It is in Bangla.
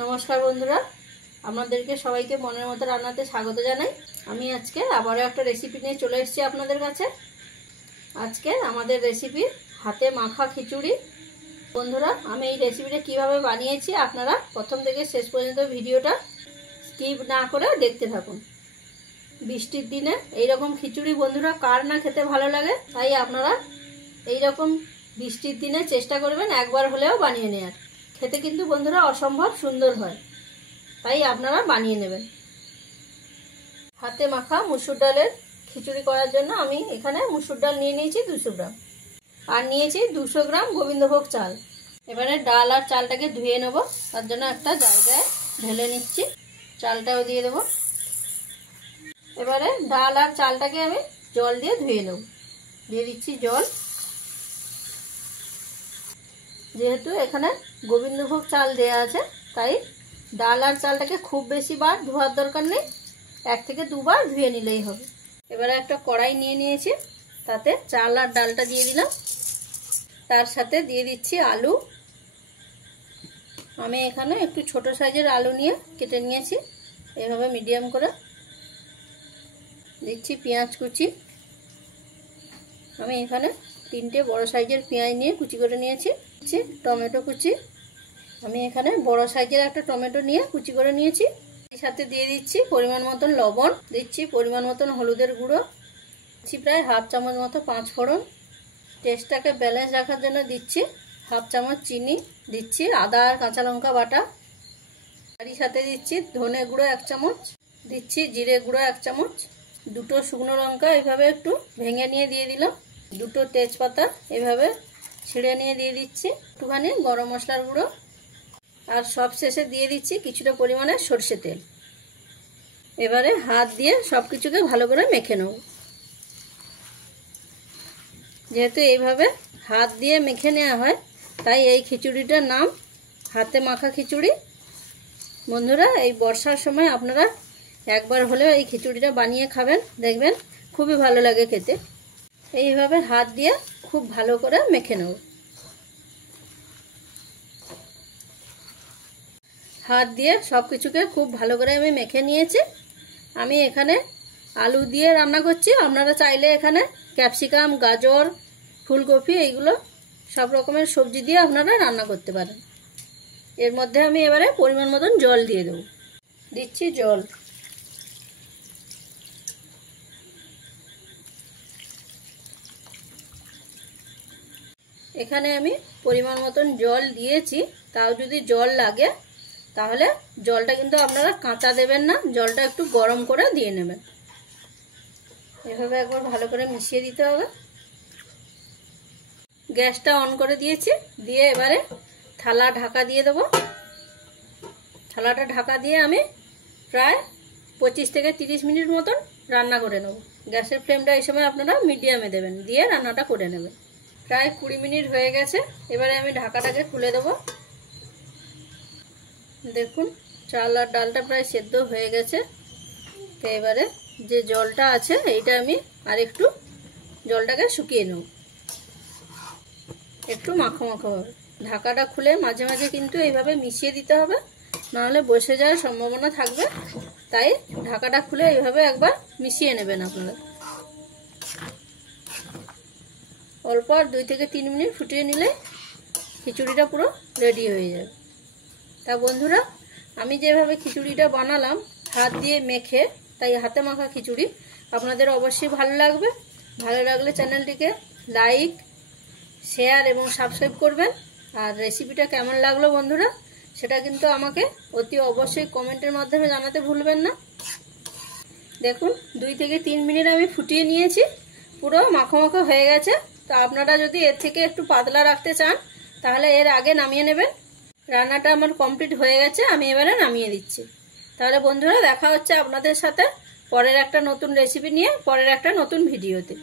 নমস্কার বন্ধুরা, আপনাদেরকে সবাইকে মনের মতো রান্নাতে স্বাগত জানাই। আমি আজকে আবারও একটা রেসিপি নিয়ে চলে এসেছি আপনাদের কাছে। আজকে আমাদের রেসিপি হাতে মাখা খিচুড়ি। বন্ধুরা, আমি এই রেসিপিটা কিভাবে বানিয়েছি আপনারা প্রথম থেকে শেষ পর্যন্ত ভিডিওটা স্কিপ না করে দেখতে থাকুন। বৃষ্টির দিনে এইরকম খিচুড়ি বন্ধুরা কার না খেতে ভালো লাগে, তাই আপনারা এইরকম বৃষ্টির দিনে চেষ্টা করবেন একবার হলেও বানিয়ে নেওয়ার। খেতে কিন্তু বন্ধুরা অসম্ভব সুন্দর হয়, তাই আপনারা বানিয়ে নেবেন। হাতে মাখা মুসুর ডালের খিচুড়ি করার জন্য আমি এখানে মুসুর ডাল নিয়ে নিয়েছি 200 গ্রাম, আর নিয়েছি 200 গ্রাম গোবিন্দভোগ চাল। এবারে ডাল আর চালটাকে ধুয়ে নেব, তার জন্য একটা জায়গায় ঢেলে নিচ্ছি। চালটাও দিয়ে দেবো। এবারে ডাল আর চালটাকে আমি জল দিয়ে ধুয়ে নেব। দিয়ে দিচ্ছি জল। যেহেতু এখানে গোবিন্দভোগ চাল দেয়া আছে, তাই ডাল আর চালটাকে খুব বেশি বার ধোয়ার দরকার নেই, 1 থেকে 2 বার ধুয়ে নিলেই হবে। এবারে একটা কড়াই নিয়ে নিয়েছি, তাতে চাল আর ডালটা দিয়ে দিলাম। তার সাথে দিয়ে দিচ্ছি আলু। আমি এখানে একটু ছোট সাইজের আলু নিয়ে কেটে নিয়েছি, এভাবে মিডিয়াম করে। দিচ্ছি পেঁয়াজ কুচি। আমি এখানে 3টে বড় সাইজের পেঁয়াজ নিয়ে কুচি করে নিয়েছি। টমেটো কুচি, আমি এখানে বড় সাইজের একটা টমেটো নিয়ে কুচি করে নিয়েছি। এর সাথে দিয়ে দিচ্ছি পরিমাণ মতন লবণ, দিচ্ছি পরিমাণ মতন হলুদের গুঁড়ো, দিচ্ছি প্রায় 1/2 চামচ মতো 5 ফোড়ন। টেস্টটাকে ব্যালেন্স রাখার জন্য দিচ্ছি 1/2 চামচ চিনি, দিচ্ছি আদা আর কাঁচা লঙ্কা বাটা, আর এর সাথে দিচ্ছি ধনে গুঁড়ো 1 চামচ, দিচ্ছি জিরে গুঁড়ো 1 চামচ, 2টো শুকনো লঙ্কা এভাবে একটু ভেঙে নিয়ে দিয়ে দিলাম, 2টো তেজপাতা এভাবে ছিঁড়ে নিয়ে দিয়ে দিচ্ছি, একটুখানি গরম মশলার গুঁড়ো, আর সব শেষে দিয়ে দিচ্ছি কিছুটা পরিমাণে সরষে তেল। এবারে হাত দিয়ে সব কিছুকে ভালো করে মেখে নেব। যেহেতু এইভাবে হাত দিয়ে মেখে নেওয়া হয়, তাই এই খিচুড়িটার নাম হাতে মাখা খিচুড়ি। বন্ধুরা, এই বর্ষার সময় আপনারা একবার হলেও এই খিচুড়িটা বানিয়ে খাবেন, দেখবেন খুবই ভালো লাগে খেতে। এইভাবে হাত দিয়ে খুব ভালো করে মেখে নেব। হাত দিয়ে সব কিছুকে খুব ভালো করে আমি মেখে নিয়েছি। আমি এখানে আলু দিয়ে রান্না করছি, আপনারা চাইলে এখানে ক্যাপসিকাম, গাজর, ফুলকপি এইগুলো সব রকমের সবজি দিয়ে আপনারা রান্না করতে পারেন। এর মধ্যে আমি এবারে পরিমাণ মতন জল দিয়ে দেব। দিচ্ছি জল। এখানে আমি পরিমাণ মতন জল দিয়েছি, তাও যদি জল লাগে তাহলে জলটা কিন্তু আপনারা কাঁচা দেবেন না, জলটা একটু গরম করে দিয়ে নেবেন। এভাবে একবার ভালো করে মিশিয়ে দিতে হবে। গ্যাসটা অন করে দিয়েছি, দিয়ে এবারে থালা ঢাকা দিয়ে দেবো। থালাটা ঢাকা দিয়ে আমি প্রায় 25 থেকে 30 মিনিট মতন রান্না করে নেব। গ্যাসের ফ্লেমটা এই সময় আপনারা মিডিয়ামে দেবেন, দিয়ে রান্নাটা করে নেবেন। প্রায় 20 মিনিট হয়ে গেছে। এবারে আমি ঢাকাটাকে খুলে দেবো। দেখুন চাল আর ডালটা প্রায় সেদ্ধ হয়ে গেছে। তো এবারে যে জলটা আছে এইটা আমি আর একটু জলটাকে শুকিয়ে নেব, একটু মাখো মাখো হবে। ঢাকাটা খুলে মাঝে মাঝে কিন্তু এইভাবে মিশিয়ে দিতে হবে, নাহলে বসে যাওয়ার সম্ভাবনা থাকবে। তাই ঢাকাটা খুলে এইভাবে একবার মিশিয়ে নেবেন আপনারা। অল্প আর 2 থেকে 3 মিনিট ফুটিয়ে নিলে খিচুড়িটা পুরো রেডি হয়ে যাবে। তা বন্ধুরা, আমি যেভাবে খিচুড়িটা বানালাম হাত দিয়ে মেখে, তাই হাতে মাখা খিচুড়ি আপনাদের অবশ্যই ভালো লাগবে। ভালো লাগলে চ্যানেলটিকে লাইক, শেয়ার এবং সাবস্ক্রাইব করবেন। আর রেসিপিটা কেমন লাগলো বন্ধুরা, সেটা কিন্তু আমাকে অতি অবশ্যই কমেন্টের মাধ্যমে জানাতে ভুলবেন না। দেখুন 2 থেকে 3 মিনিট আমি ফুটিয়ে নিয়েছি, পুরো মাখো মাখো হয়ে গেছে। তো আপনারা যদি এর থেকে একটু পাতলা রাখতে চান তাহলে এর আগে নামিয়ে নেবেন। রান্নাটা আমার কমপ্লিট হয়ে গেছে, আমি এবারে নামিয়ে দিচ্ছি। তাহলে বন্ধুরা, দেখা হচ্ছে আপনাদের সাথে পরের একটা নতুন রেসিপি নিয়ে, পরের একটা নতুন ভিডিওতে।